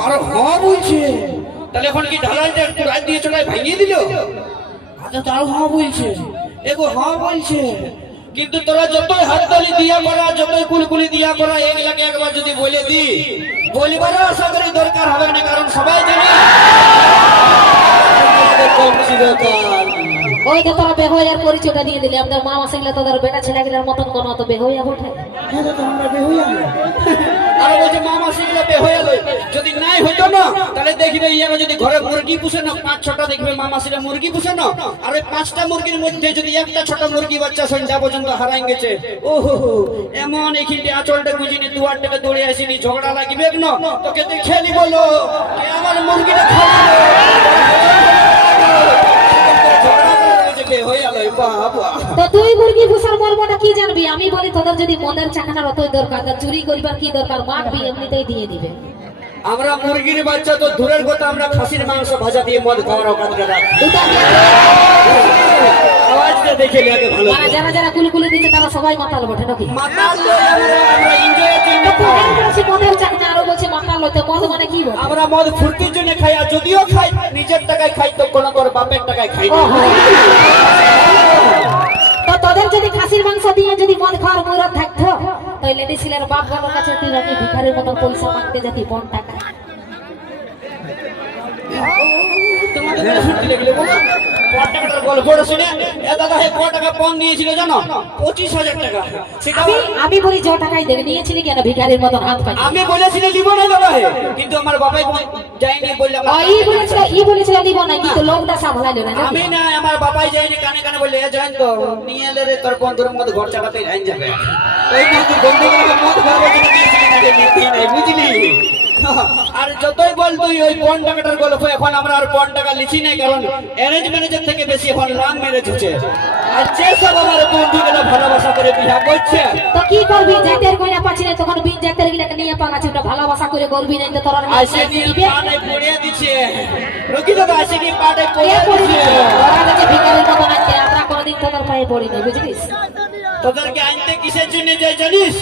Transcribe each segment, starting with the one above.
আর হ্যাঁ বলছে তাহলে এখন কি ঢালাইটা একটু রাত দিয়ে চড়াই ভাঙিয়ে দিল? আচ্ছা তাও হ্যাঁ বলছে এগো হ্যাঁ বলছে কিন্তু তোরা যতই হাততালি দিয়া করা, যতই কুলকুলি দিয়া করা এগুলাকে একবার যদি বলে দি, বলিবারও আশা করি দরকার হবে না, কারণ সবাই জানে। চিরকাল। ওই যে তোরা বেহয়ার পরিচয়টা দিয়ে দিলে আমাদের মা মাসিগুলো তোদের বেটা ছেলেগুলোর মতন কোনো অত বেহয়া ওঠে আর বলছে মামা শিখলে বে হয়ে গেলো যদি নাই হইতো না তাহলে দেখবে ইয়ারা যদি ঘরে মুরগি পুষে না পাঁচ ছটা দেখবে মামা শিখলে মুরগি পুষে না আর ওই পাঁচটা মুরগির মধ্যে যদি একটা ছোট মুরগি বাচ্চা সন্ধ্যা পর্যন্ত হারাই গেছে ও হো হো, এমন এখানে আঁচলটা গুজিনি দুয়ার থেকে দৌড়ে আসিনি ঝগড়া লাগিবে না তোকে দেখে নি বলো আমার মুরগিটা খাওয়া তুই মর্মটা কি জানবি? আমি বলি তোদের যদি মদের চাকানার অতই দরকার তা চুরি করিবার কি দরকার? মারবি এমনিতেই দিয়ে দিবে। আমরা মুরগির বাচ্চা তো দূরের কথা আমরা খাসির মাংস ভাজা দিয়ে মদ খাওয়ার অকাতটা আওয়াজটা দেখে লাগে ভালো। যারা যারা কুলকুলি দিচ্ছে তারা সবাই মাতাল বটে নাকি? মাতাল আমরা তো বলছি মদের আরও বলছে মাতাল মদ মানে কি বলে? আমরা মদ ফুর্তির জন্য খাই আর যদিও খাই নিজের টাকায় খাই তো কোনো তোর বাপের টাকায় খাই না। তোদের যদি খাসির মাংস দিয়ে যদি মদ খাওয়ার মুরত থাকতো তাই লেডি ছেলের বাপ বাবার কাছে তুই নাকি ভিখারির মতো পয়সা মাগতে যেতি বন টাকা আমি বলি যে টাকাই দেবে নিয়েছিলি কেন ভিখারির মতন হাত পাই আমি বলেছিলাম নিব না দাদা কিন্তু আমার বাবাই বল- যায়নি বললাম ই বলেছিল ই বলেছিল দিব না কিন্তু লোকটা সামলাইলো না আমি না আমার বাবাই যায়নি কানে কানে বললে এ জয়েন তো নিয়ে এলে রে তোর বন্ধুর মধ্যে ঘর চালাতে লাইন যাবে। ওই মতো বন্ধুগুলোকে মত নাই, বুঝলি? আর যতই বল তুই ওই পন টাকাটার গল্প এখন আমরা আর পন টাকা লিখি নাই কারণ অ্যারেঞ্জ ম্যারেজের থেকে বেশি এখন লাভ ম্যারেজ হচ্ছে আর যে সব আমার বন্ধুগুলো ভালোবাসা করে বিয়া করছে তো কি করবি? জাতের কইনা পাচ্ছি না তখন বিন জাতের গিলাকে নিয়ে পাকাছে ওটা ভালোবাসা করে করবি না তো তোর আসে নিয়ে পাটে পড়িয়ে দিচ্ছে রকি দাদা আসে নিয়ে কে পড়িয়ে পড়ি ওরা কাছে ভিখারির মতন আছে আমরা কোনোদিন তোদের পায়ে পড়িনি বুঝলিস? তোদেরকে আনতে কিসের জন্য যাই জানিস?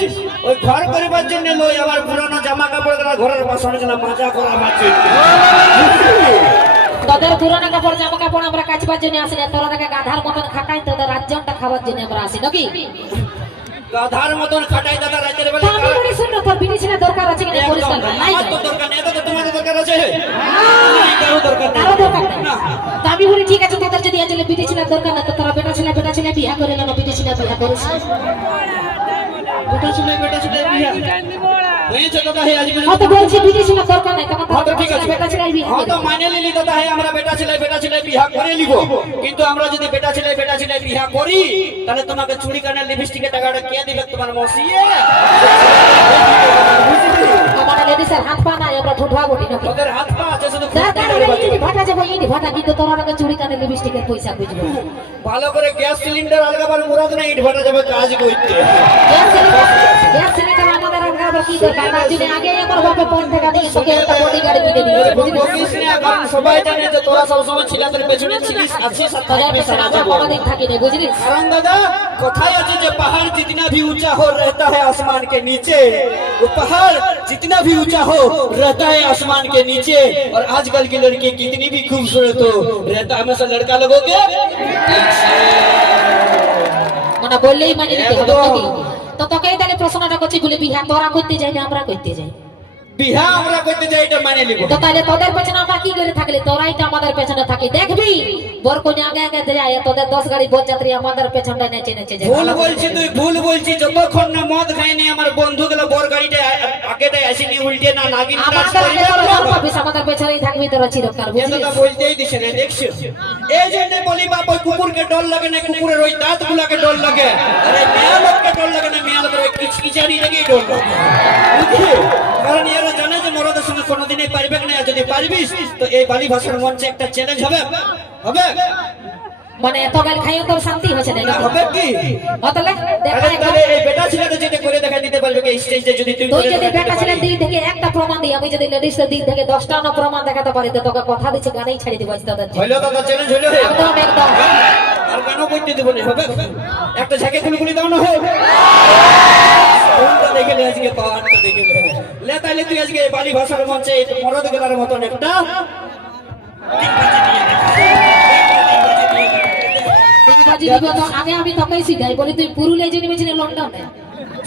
ওই ঘর করিবার জন্য লই আবার পুরানো জামা কাপড়গুলা ঘরের বাসনগুলা মাজা করা মাছি তোদের পুরানো কাপড় জামা কাপড় আমরা কাচবার জন্য আসি না। তোরা দেখে গাধার মতন খাটাই তোদের রাজ্যটা খাবার জন্য আমরা আসি নাকি? গাধার মতন খাটাই দাদা তো বেলা। আমি বলি শুন না তোর বিদেশিনা দরকার আছে কিনা? পরিষ্কার কর। নাই তো। দরকার নেই তো তোমাদের দরকার আছে। কারও দরকার না। আমি বলি ঠিক আছে তোদের যদি আজকে বিদেশিনা দরকার না তো তোরা বেটা ছেলে বেটা ছেলে বিয়া করে বিয়া করিস। বেটা ছেলে বেটা বিয়া। হ্যাঁ তো তোরা ঠিক আছে। বেটা ছেলে বিয়া। হ্যাঁ তো করে মানে বেটা ছেলে বেটা ছেলে বিয়া কিন্তু আমরা যদি বেটা ছেলে বেটা ছেলে বিয়া করি তাহলে তোমাকে চুড়ি কানের লিপস্টিকের টাকাটা কে দিবে তোমার মসিয়ে হাত পা নাই আমরা ঠোঁট ভাগটি নাকি? তোদের হাত পা আছে শুধু ভাটা যাব ইনি ভাটা কিন্তু তোরা নাকি চুরি কানে লিপস্টিকের পয়সা বুঝব। ভালো করে গ্যাস সিলিন্ডার আলগাবার মুরাদ না ইট ভাটা যাবে কাজ করতে। গ্যাস সিলিন্ডার আমাদের আর কি দরকার তার জন্য আগে আমার বাপে পন টাকা দিয়ে তোকে একটা বডিগার্ড কিনে দিয়ে বুঝলি বকিস না, কারণ সবাই জানে যে তোরা সবসময় ছিলাদের পেছনে ছিলিস আছিস আর তোদের পেছনে সারা আমরা থাকি না বুঝলিস কারণ दादा কথাই আছে যে पहाड़ जितना भी ऊंचा हो रहता है आसमान के नीचे वो पहाड़ जितना भी ऊंचा हो रहता है आसमान के नीचे और आजकल की लड़की कितनी भी खूबसूरत हो रहता हमेशा लड़का लोगों के মানে বললেই মানে নিতে হবে একদম। নাকি তো তোকে তাহলে প্রশ্নটা করছি বলে বিহা তোরা করতে যাই না আমরা করতে যাই বিহা আমরা করতে যাই এটা মানে নিব। তো তাহলে তোদের পেছনে আমরা কি করে থাকলে? তোরাই তো আমাদের পেছনে থাকি। দেখবি? বর কোনে আগে আগে যায় তোদের দশ গাড়ি বোধ যাত্রী আমাদের পেছনটা নেচে নেচে যায়। ভুল বলছি তুই ভুল বলছি। যতক্ষণ না মদ খাইনি আমার বন্ধু গুলো বর গাড়িটা আগেটাই আসেনি উল্টে না নাগিন আমাদের আগে করিবে তোরা না। ঘর পাবিস, আমাদের পেছনেই থাকবি তোরা চিরকাল বুঝলি? বলতেই দিছে না দেখছ? এই জন্য বলি বাপ ওই কুকুরকে ডর লাগে না কুকুরের ওই দাঁত গুলাকে ডর লাগে। আরে মেয়া লোককে ডর লাগে না মেয়া লোকের ওই কিচকিচানি লেগেই ডর লাগে। বুঝলি? কারণ এরা জানে যে মরদের সঙ্গে কোনোদিনই পারবে না যদি পারবিস তো এই বালি ভাষার মঞ্চে একটা চ্যালেঞ্জ হবে। হবে? মানে এত গাল খাইও তোর শান্তি হচ্ছে না হবে কি তাহলে দেখা তাহলে এই বেটা ছেলেদের যদি করে দেখা দিতে পারবে কি স্টেজে যদি তুই তুই যদি বেটা পারবি? দিক থেকে একটা প্রমাণ দিই আমি যদি লেডিসের দিক থেকে দশটা না প্রমাণ দেখাতে পারি তো তোকে কথা দিচ্ছি গানেই ছেড়ে দিব আজ জন্য। হইল দাদা চ্যালেঞ্জ হইল। একদম একদম। আর গানও করতে দেবো না হবে? একটা ঝাঁকে কুলকুলি দাও না হোক। কোনটা দেখে নে আজকে পাহাড়টা দেখে লে তাইলে তুই আজকে বালি ভাষার মঞ্চে মরদ গেলার মতন একটা বাজি দিব তো আগে আমি তোকেই শিখাই বলি তুই লন্ডনে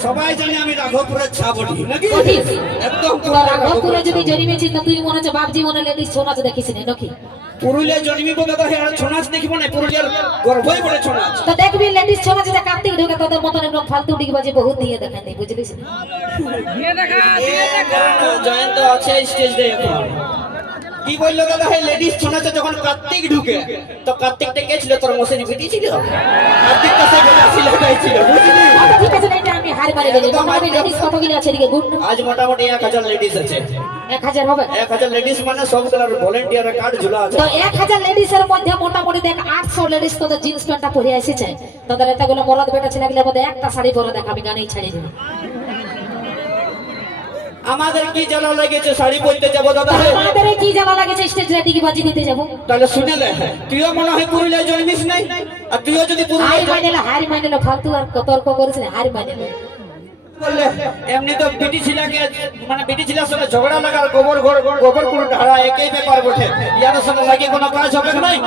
সবাই জানে আমি রাঘবপুরের ছাবটি নাকি? একদম রাঘবপুরে যদি জন্মেছিস তো তুই মনে হচ্ছে বাপজি মনে লেডিস সোনাচ দেখিস না নাকি? পুরুলিয়া জন্মিব দাদা হে আর ছোনাচ দেখিব না পুরুলিয়ার গর্বই বলে ছোনাচ তো দেখবি লেডিস সোনাচ যে কার্তিক ঢোকে তোদের মতন একদম ফালতু ডিগবাজি বহুত দিয়ে দেখান নেই বুঝলিস জয়ন্ত আছে স্টেজ কি বলল দাদা? হে লেডিস ছোনাচে যখন কার্তিক ঢুকে তো কার্তিকটা কে ছিল? তোর মোসেনি পিটি ছিল? কার্তিক কাছে বেটা ছিল ছিল বুঝলি? আচ্ছা ঠিক আছে এটা আমি হার মারি গেলি মোটামুটি লেডিস কতগুলো আছে এদিকে? আজ মোটামুটি এক হাজার লেডিস আছে। এক হাজার হবে? এক হাজার লেডিস মানে সবগুলার ভলেন্টিয়ার কার্ড ঝুলা আছে। তো এক হাজার লেডিসের মধ্যে মোটামুটি দেখ আটশো লেডিস তোদের জিন্স প্যান্টটা পরে এসেছে। তোদের এতগুলো মরদ বেটা ছেলেগুলোর মধ্যে একটা শাড়ি পরে দেখ আমি গানেই ছাড়িয়ে দেবো আমাদের কি জানা লেগেছে? শাড়ি পরতে যাব দাদা? আমাদের কি জ্বালা লাগেছে? স্টেজ রেডিকে বাজি দিতে যাব। তাহলে শুনে লে। তুইও মনে হয় পুরুলিয়ায় জন্মিস নাই? আর তুইও যদি হারি পুরুলিয়ায় মাইনেলো হারি মাইনেলো ফালতু আর তর্ক করিস না হারি বললে এমনি তো বিটি ছিলাকে মানে বিটি ছিলার সঙ্গে ঝগড়া লাগার গোবর ঘর গোবর কোনো ঢাড়া একই ব্যাপার বটে। ইয়ার সঙ্গে লাগে কোনো কাজ হবে নাই?